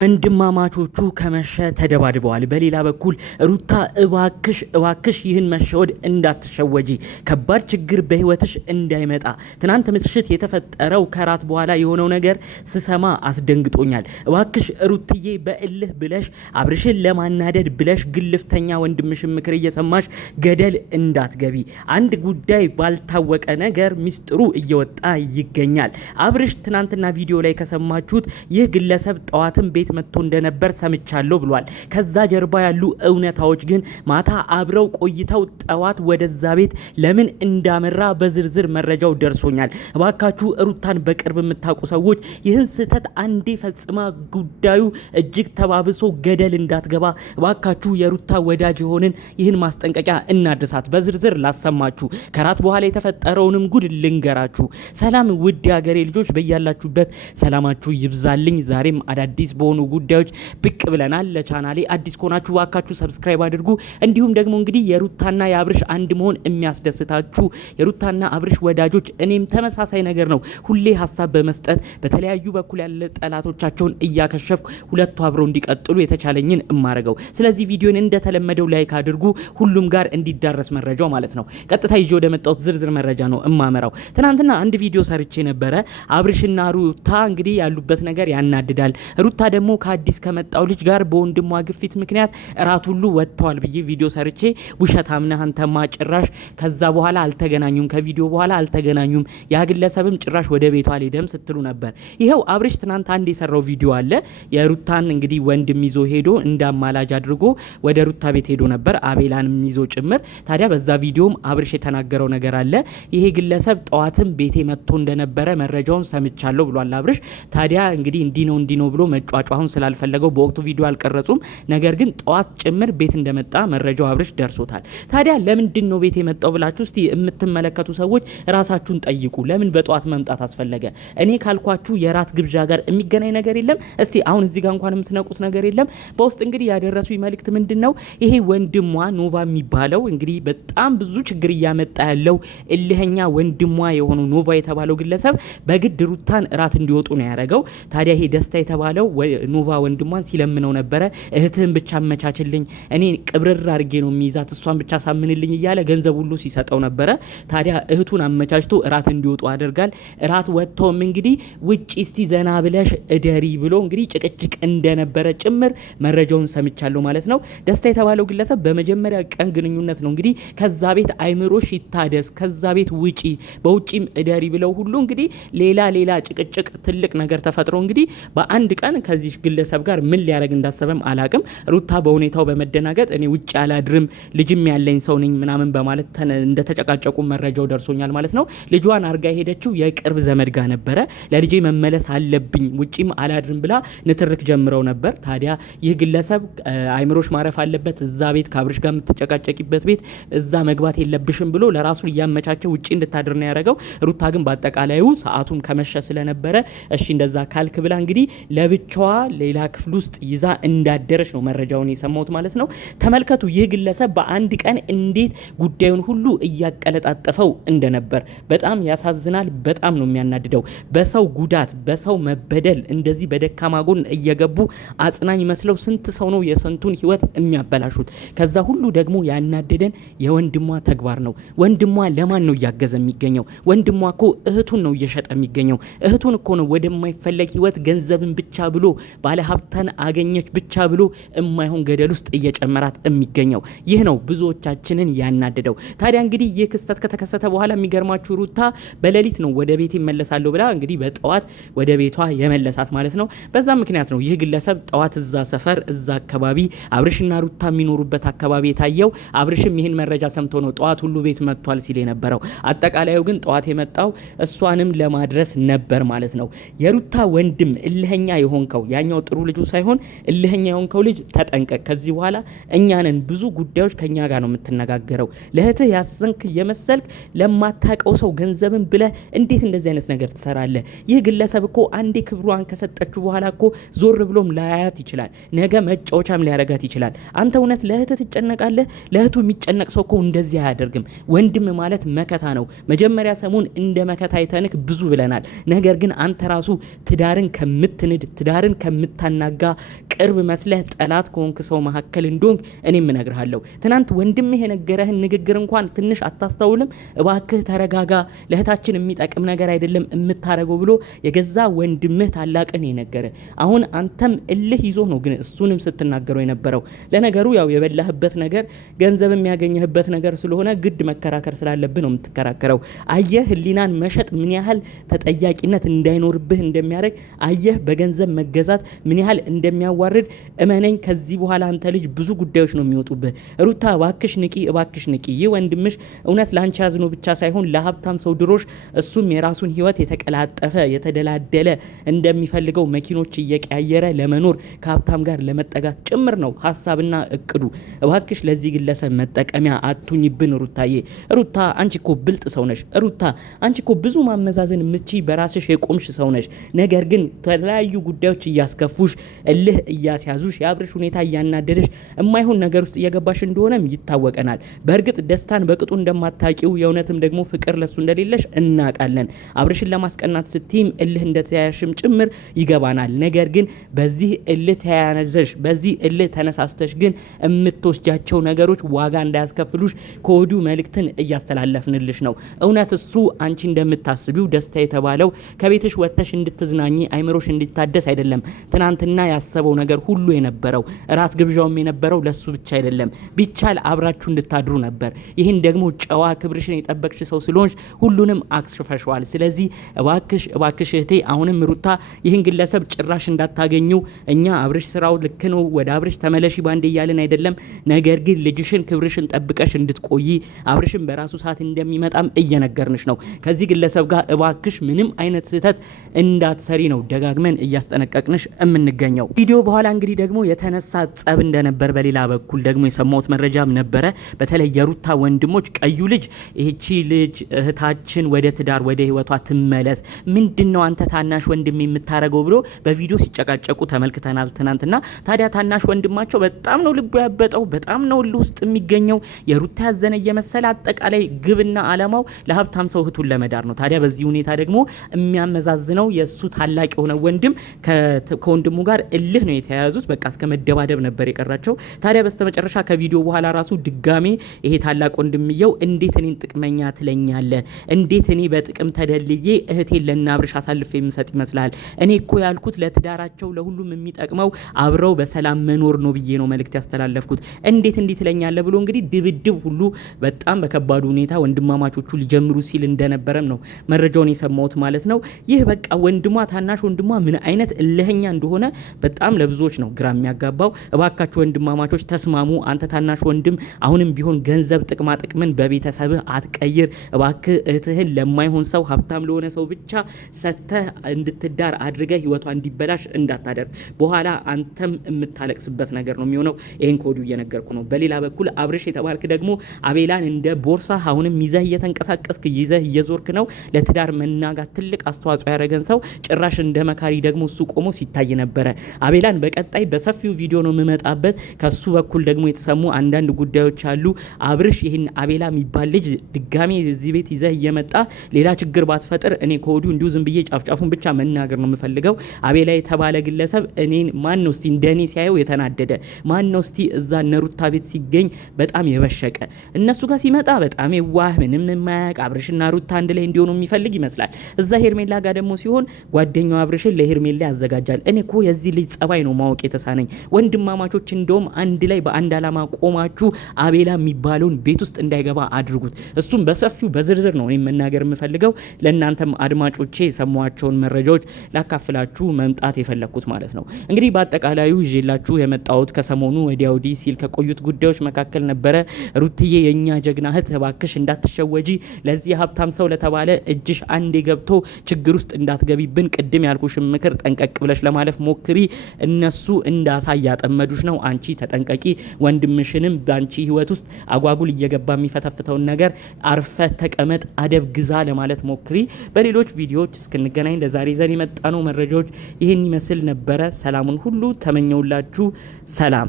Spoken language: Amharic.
ወንድማማቾቹ ከመሸ ተደባድበዋል። በሌላ በኩል ሩታ እባክሽ ይህን መሸወድ እንዳትሸወጂ፣ ከባድ ችግር በህይወትሽ እንዳይመጣ። ትናንት ምሽት የተፈጠረው ከራት በኋላ የሆነው ነገር ስሰማ አስደንግጦኛል። እባክሽ ሩትዬ በእልህ ብለሽ አብርሽን ለማናደድ ብለሽ ግልፍተኛ ወንድምሽን ምክር እየሰማሽ ገደል እንዳትገቢ። አንድ ጉዳይ ባልታወቀ ነገር ሚስጥሩ እየወጣ ይገኛል። አብርሽ ትናንትና ቪዲዮ ላይ ከሰማችሁት ይህ ግለሰብ ጠዋትም ቤት መጥቶ እንደነበር ሰምቻለሁ ብሏል። ከዛ ጀርባ ያሉ እውነታዎች ግን ማታ አብረው ቆይተው ጠዋት ወደዛ ቤት ለምን እንዳመራ በዝርዝር መረጃው ደርሶኛል። እባካችሁ ሩታን በቅርብ የምታውቁ ሰዎች ይህን ስህተት አንዴ ፈጽማ ጉዳዩ እጅግ ተባብሶ ገደል እንዳትገባ እባካችሁ የሩታ ወዳጅ የሆንን ይህን ማስጠንቀቂያ እናድርሳት። በዝርዝር ላሰማችሁ፣ ከራት በኋላ የተፈጠረውንም ጉድ ልንገራችሁ። ሰላም ውድ የሀገሬ ልጆች፣ በያላችሁበት ሰላማችሁ ይብዛልኝ። ዛሬም አዳዲስ በሆኑ ጉዳዮች ብቅ ብለናል። ለቻናሌ አዲስ ከሆናችሁ ዋካችሁ ሰብስክራይብ አድርጉ። እንዲሁም ደግሞ እንግዲህ የሩታና የአብርሽ አንድ መሆን የሚያስደስታችሁ የሩታና አብርሽ ወዳጆች፣ እኔም ተመሳሳይ ነገር ነው ሁሌ ሀሳብ በመስጠት በተለያዩ በኩል ያለ ጠላቶቻቸውን እያከሸፍኩ ሁለቱ አብረው እንዲቀጥሉ የተቻለኝን እማረገው። ስለዚህ ቪዲዮን እንደተለመደው ላይክ አድርጉ፣ ሁሉም ጋር እንዲዳረስ መረጃው ማለት ነው። ቀጥታ ይዤ ወደ መጣሁት ዝርዝር መረጃ ነው እማመራው። ትናንትና አንድ ቪዲዮ ሰርቼ ነበረ። አብርሽና ሩታ እንግዲህ ያሉበት ነገር ያናድዳል። ሩታ ደግሞ ከአዲስ ከመጣው ልጅ ጋር በወንድሟ ግፊት ምክንያት እራት ሁሉ ወጥተዋል ብዬ ቪዲዮ ሰርቼ ውሸታም ነህ አንተማ፣ ጭራሽ ከዛ በኋላ አልተገናኙም፣ ከቪዲዮ በኋላ አልተገናኙም፣ ያ ግለሰብም ጭራሽ ወደ ቤቷ አልሄደም ስትሉ ነበር። ይኸው አብርሽ ትናንት አንድ የሰራው ቪዲዮ አለ። የሩታን እንግዲህ ወንድም ይዞ ሄዶ እንዳማላጅ አድርጎ ወደ ሩታ ቤት ሄዶ ነበር፣ አቤላንም ይዞ ጭምር። ታዲያ በዛ ቪዲዮም አብርሽ የተናገረው ነገር አለ። ይሄ ግለሰብ ጠዋትም ቤቴ መጥቶ እንደነበረ መረጃውን ሰምቻለሁ ብሏል አብርሽ። ታዲያ እንግዲህ እንዲ ነው ብሎ መጫጫሁን ስላልፈለገው በወቅቱ ቪዲዮ አልቀረጹም። ነገር ግን ጠዋት ጭምር ቤት እንደመጣ መረጃው አብርሽ ደርሶታል። ታዲያ ለምንድን ነው ቤት የመጣው ብላችሁ እስቲ የምትመለከቱ ሰዎች ራሳችሁን ጠይቁ። ለምን በጠዋት መምጣት አስፈለገ? እኔ ካልኳችሁ የራት ግብዣ ጋር የሚገናኝ ነገር የለም። እስቲ አሁን እዚህ ጋር እንኳን የምትነቁት ነገር የለም። በውስጥ እንግዲህ ያደረሱ መልእክት ምንድነው? ይሄ ወንድሟ ኖቫ የሚባለው እንግዲህ በጣም ብዙ ችግር እያመጣ ያለው እልህኛ ወንድሟ የሆነው ኖቫ የተባለው ግለሰብ በግድ ሩታን ራት እንዲወጡ ነው ያደረገው። ታዲያ ይሄ ደስታ የተባለው ኖቫ ወንድሟን ሲለምነው ነበረ። እህትህን ብቻ አመቻችልኝ፣ እኔ ቅብርር አድርጌ ነው የሚይዛት፣ እሷን ብቻ ሳምንልኝ እያለ ገንዘብ ሁሉ ሲሰጠው ነበረ። ታዲያ እህቱን አመቻችቶ እራት እንዲወጡ አድርጋል። እራት ወጥተውም እንግዲህ ውጪ እስቲ ዘና ብለሽ እደሪ ብሎ እንግዲህ ጭቅጭቅ እንደነበረ ጭምር መረጃውን ሰምቻለሁ ማለት ነው። ደስታ የተባለው ግለሰብ በመጀመሪያ ቀን ግንኙነት ነው እንግዲህ ከዛ ቤት አይምሮሽ ይታደስ፣ ከዛ ቤት ውጪ፣ በውጪም እደሪ ብለው ሁሉ እንግዲህ ሌላ ጭቅጭቅ ትልቅ ነገር ተፈጥሮ እንግዲህ በአንድ ቀን ከዚህ ግለሰብ ጋር ምን ሊያደርግ እንዳሰበም አላቅም። ሩታ በሁኔታው በመደናገጥ እኔ ውጭ አላድርም ልጅም ያለኝ ሰው ነኝ ምናምን በማለት እንደተጨቃጨቁ መረጃው ደርሶኛል ማለት ነው። ልጇን አርጋ ሄደችው የቅርብ ዘመድ ጋር ነበረ። ለልጄ መመለስ አለብኝ ውጪም አላድርም ብላ ንትርክ ጀምረው ነበር። ታዲያ ይህ ግለሰብ አይምሮሽ ማረፍ አለበት፣ እዛ ቤት ከአብርሽ ጋር የምትጨቃጨቂበት ቤት እዛ መግባት የለብሽም ብሎ ለራሱ እያመቻቸው ውጪ እንድታድር ነው ያደረገው። ሩታ ግን በአጠቃላዩ ሰዓቱም ከመሸ ስለነበረ እሺ እንደዛ ካልክ ብላ እንግዲህ ለብቻዋ ሌላ ክፍል ውስጥ ይዛ እንዳደረች ነው መረጃውን የሰማሁት ማለት ነው። ተመልከቱ፣ ይህ ግለሰብ በአንድ ቀን እንዴት ጉዳዩን ሁሉ እያቀለጣጠፈው እንደነበር በጣም ያሳዝናል። በጣም ነው የሚያናድደው። በሰው ጉዳት፣ በሰው መበደል እንደዚህ በደካማ ጎን እየገቡ አጽናኝ መስለው ስንት ሰው ነው የስንቱን ህይወት የሚያበላሹት። ከዛ ሁሉ ደግሞ ያናደደን የወንድሟ ተግባር ነው። ወንድሟ ለማን ነው እያገዘ የሚገኘው? ወንድሟ እኮ እህቱን ነው እየሸጠ የሚገኘው። እህቱን እኮ ነው ወደማይፈለግ ህይወት ገንዘብን ብቻ ብሎ ባለ ሀብታን አገኘች ብቻ ብሎ የማይሆን ገደል ውስጥ እየጨመራት የሚገኘው። ይህ ነው ብዙዎቻችንን ያናደደው። ታዲያ እንግዲህ ይህ ክስተት ከተከሰተ በኋላ የሚገርማችሁ ሩታ በሌሊት ነው ወደ ቤት ይመለሳለሁ ብላ እንግዲህ በጠዋት ወደ ቤቷ የመለሳት ማለት ነው። በዛ ምክንያት ነው ይህ ግለሰብ ጠዋት እዛ ሰፈር እዛ አካባቢ አብርሽና ሩታ የሚኖሩበት አካባቢ የታየው። አብርሽም ይህን መረጃ ሰምቶ ነው ጠዋት ሁሉ ቤት መጥቷል ሲል የነበረው። አጠቃላዩ ግን ጠዋት የመጣው እሷንም ለማድረስ ነበር ማለት ነው። የሩታ ወንድም እልህኛ የሆንከው ያኛው ጥሩ ልጁ ሳይሆን እልህኛ የሆንከው ልጅ ተጠንቀቅ። ከዚህ በኋላ እኛንን ብዙ ጉዳዮች ከኛ ጋር ነው የምትነጋገረው። ለእህትህ ያዘንክ የመሰልክ ለማታቀው ሰው ገንዘብን ብለህ እንዴት እንደዚህ አይነት ነገር ትሰራለህ? ይህ ግለሰብ እኮ አንዴ ክብሯን ከሰጠችው በኋላ እኮ ዞር ብሎም ላያያት ይችላል። ነገ መጫወቻም ሊያረጋት ይችላል። አንተ እውነት ለእህትህ ትጨነቃለህ? ለእህቱ የሚጨነቅ ሰው እኮ እንደዚህ አያደርግም። ወንድም ማለት መከታ ነው። መጀመሪያ ሰሞን እንደ መከታ አይተንክ ብዙ ብለናል። ነገር ግን አንተ ራሱ ትዳርን ከምትንድ ትዳርን ከምታናጋ ቅርብ መስለህ ጠላት ከሆንክ ሰው መካከል እንደሆንክ እኔም እነግርሃለሁ። ትናንት ወንድምህ የነገረህን ንግግር እንኳን ትንሽ አታስተውልም? እባክህ ተረጋጋ፣ ለእህታችን የሚጠቅም ነገር አይደለም የምታረገው ብሎ የገዛ ወንድምህ ታላቅን የነገረ። አሁን አንተም እልህ ይዞ ነው ግን እሱንም ስትናገረው የነበረው። ለነገሩ ያው የበላህበት ነገር ገንዘብ የሚያገኘህበት ነገር ስለሆነ ግድ መከራከር ስላለብህ ነው የምትከራከረው። አየህ ህሊናን መሸጥ ምን ያህል ተጠያቂነት እንዳይኖርብህ እንደሚያደርግ፣ አየህ በገንዘብ መገዛት ምን ያህል እንደሚያዋርድ። እመነኝ ከዚህ በኋላ አንተ ልጅ ብዙ ጉዳዮች ነው የሚወጡብህ። ሩታ እባክሽ ንቂ፣ እባክሽ ንቂ። ይህ ወንድምሽ እውነት ላንቺ ያዝኖ ብቻ ሳይሆን ለሀብታም ሰው ድሮሽ እሱም የራሱን ህይወት የተቀላጠፈ የተደላደለ እንደሚፈልገው መኪኖች እየቀያየረ ለመኖር ከሀብታም ጋር ለመጠጋት ጭምር ነው ሀሳብና እቅዱ። እባክሽ ለዚህ ግለሰብ መጠቀሚያ አቱኝብን ሩታዬ። ሩታ አንቺ እኮ ብልጥ ሰው ነሽ። ሩታ አንቺ እኮ ብዙ ማመዛዘን ምቺ በራስሽ የቆምሽ ሰው ነሽ። ነገር ግን ተለያዩ ጉዳዮች እያስከፉሽ እልህ እያስያዙሽ የአብርሽ ሁኔታ እያናደደሽ የማይሆን ነገር ውስጥ እየገባሽ እንደሆነም ይታወቀናል። በእርግጥ ደስታን በቅጡ እንደማታቂው የእውነትም ደግሞ ፍቅር ለሱ እንደሌለሽ እናውቃለን። አብርሽን ለማስቀናት ስትይም እልህ እንደተያያሽም ጭምር ይገባናል። ነገር ግን በዚህ እልህ ተያያነዘሽ በዚህ እልህ ተነሳስተሽ ግን የምትወስጃቸው ነገሮች ዋጋ እንዳያስከፍሉሽ ከወዲሁ መልእክትን እያስተላለፍንልሽ ነው። እውነት እሱ አንቺ እንደምታስቢው ደስታ የተባለው ከቤትሽ ወጥተሽ እንድትዝናኚ አይምሮሽ እንዲታደስ አይደለም። ትናንትና ያሰበው ነገር ሁሉ የነበረው እራት ግብዣውም የነበረው ለሱ ብቻ አይደለም፣ ቢቻል አብራችሁ እንድታድሩ ነበር። ይህን ደግሞ ጨዋ ክብርሽን የጠበቅሽ ሰው ስለሆንሽ ሁሉንም አክሽፈሽዋል። ስለዚህ እባክሽ እባክሽ እህቴ አሁንም ሩታ ይህን ግለሰብ ጭራሽ እንዳታገኙ። እኛ አብርሽ ስራው ልክ ነው፣ ወደ አብርሽ ተመለሺ ባንዴ እያልን አይደለም። ነገር ግን ልጅሽን ክብርሽን ጠብቀሽ እንድትቆይ አብርሽን በራሱ ሰዓት እንደሚመጣም እየነገርንሽ ነው። ከዚህ ግለሰብ ጋር እባክሽ ምንም አይነት ስህተት እንዳትሰሪ ነው ደጋግመን እያስጠነቀቅንሽ የምንገኘው። ቪዲዮ በኋላ እንግዲህ ደግሞ የተነሳ ጸብ እንደነበር በሌላ በኩል ደግሞ የሰማሁት መረጃም ነበረ። በተለይ የሩታ ወንድሞች ቀዩ ልጅ ይህቺ ልጅ እህታችን ወደ ትዳር ወደ ህይወቷ ትመለስ፣ ምንድነው አንተ ታናሽ ወንድም የምታረገው ብሎ በቪዲዮ ሲጨቃጨቁ ተመልክተናል ትናንትና። ታዲያ ታናሽ ወንድማቸው በጣም ነው ልቡ ያበጠው፣ በጣም ነው ልብ ውስጥ የሚገኘው። የሩታ ያዘነ እየመሰለ አጠቃላይ ግብና አላማው ለሀብታም ሰው እህቱን ለመዳር ነው። ታዲያ በዚህ ሁኔታ ደግሞ የሚያመዛዝነው የእሱ ታላቅ የሆነ ወንድም ከወንድሙ ጋር እልህ ነው የተያያዙት። በቃ እስከ መደባደብ ነበር የቀራቸው። ታዲያ በስተመጨረሻ ከቪዲዮ በኋላ ራሱ ድጋሜ ይሄ ታላቅ ወንድምየው እንዴት እኔን ጥቅመኛ ትለኛለህ? እንዴት እኔ በጥቅም ተደልዬ እህቴን ለናብርሽ አሳልፌ የምሰጥ ይመስላል? እኔ እኮ ያልኩት ለትዳራቸው ለሁሉም የሚጠቅመው አብረው በሰላም መኖር ነው ብዬ ነው መልእክት ያስተላለፍኩት። እንዴት እንዲህ ትለኛለህ ብሎ እንግዲህ ድብድብ ሁሉ በጣም በከባዱ ሁኔታ ወንድማማቾቹ ሊጀምሩ ሲል እንደነበረም ነው መረጃውን የሰማሁት ማለት ነው። ይህ በቃ ወንድሟ ታናሽ ወንድሟ ምን አይነት እልህኛ እንደሆነ በጣም ለብዙዎች ነው ግራ የሚያጋባው። እባካችሁ ወንድማማቾች ተስማሙ። አንተ ታናሽ ወንድም አሁንም ቢሆን ገንዘብ ጥቅማ ጥቅምን በቤተሰብህ አትቀይር። እባክህ እህትህን ለማይሆን ሰው ሀብታም ለሆነ ሰው ብቻ ሰተህ እንድትዳር አድርገህ ህይወቷ እንዲበላሽ እንዳታደርግ። በኋላ አንተም የምታለቅስበት ነገር ነው የሚሆነው። ይሄን ኮዱ እየነገርኩ ነው። በሌላ በኩል አብርሽ የተባልክ ደግሞ አቤላን እንደ ቦርሳ አሁንም ይዘህ እየተንቀሳቀስክ ይዘህ እየዞርክ ነው። ለትዳር መናጋት ትልቅ አስተዋጽኦ ያደረገን ሰው ጭራሽ እንደ መካሪ ደግሞ እሱ ቆሞ ሲታይ ነበረ። አቤላን በቀጣይ በሰፊው ቪዲዮ ነው የምመጣበት። ከሱ በኩል ደግሞ የተሰሙ አንዳንድ ጉዳዮች አሉ። አብርሽ ይህን አቤላ የሚባል ልጅ ድጋሜ እዚህ ቤት ይዘህ እየመጣ ሌላ ችግር ባትፈጥር እኔ ከወዲሁ እንዲሁ ዝም ብዬ ጫፍጫፉን ብቻ መናገር ነው የምፈልገው። አቤላ የተባለ ግለሰብ እኔን ማን ነው እስቲ እንደኔ ሲያየው የተናደደ? ማን ነው እስቲ እዛ ነሩታ ቤት ሲገኝ በጣም የበሸቀ? እነሱ ጋር ሲመጣ በጣም የዋህ ምንም የማያውቅ አብርሽና ሩታ አንድ ላይ እንዲሆኑ የሚፈልግ ይመስላል። እዛ ሄርሜላ ጋር ደግሞ ሲሆን ጓደኛው አብርሽን ለሄርሜላ ያዘጋጃል። እኔ እኮ የዚህ ልጅ ጸባይ ነው ማወቅ የተሳነኝ። ወንድማማቾች እንደውም አንድ ላይ በአንድ አላማ ቆማችሁ አቤላ የሚባለውን ቤት ውስጥ እንዳይገባ አድርጉት። እሱም በሰፊው በዝርዝር ነው እኔ መናገር የምፈልገው። ለእናንተም አድማጮቼ የሰሟቸውን መረጃዎች ላካፍላችሁ መምጣት የፈለኩት ማለት ነው። እንግዲህ በአጠቃላዩ ይዤላችሁ የመጣሁት ከሰሞኑ ወዲያ ወዲህ ሲል ከቆዩት ጉዳዮች መካከል ነበረ። ሩትዬ የኛ ጀግና እህት እባክሽ እንዳትሸወጂ፣ ለዚህ ሀብታም ሰው ለተባለ እጅሽ አንዴ ገብቶ ችግር ውስጥ እንዳትገቢብን፣ ቅድም ያልኩሽን ምክር ጠንቀቅ ብለሽ ለማለፍ ሞክሪ። እነሱ እንዳሳ ያጠመዱሽ ነው። አንቺ ተጠንቀቂ። ወንድምሽንም በአንቺ ህይወት ውስጥ አጓጉል እየገባ የሚፈተፍተውን ነገር አርፈ ተቀመጥ፣ አደብ ግዛ ለማለት ሞክሪ። በሌሎች ቪዲዮዎች እስክንገናኝ ለዛሬ ዘን የመጣነው መረጃዎች ይህን ይመስል ነበረ። ሰላሙን ሁሉ ተመኘውላችሁ። ሰላም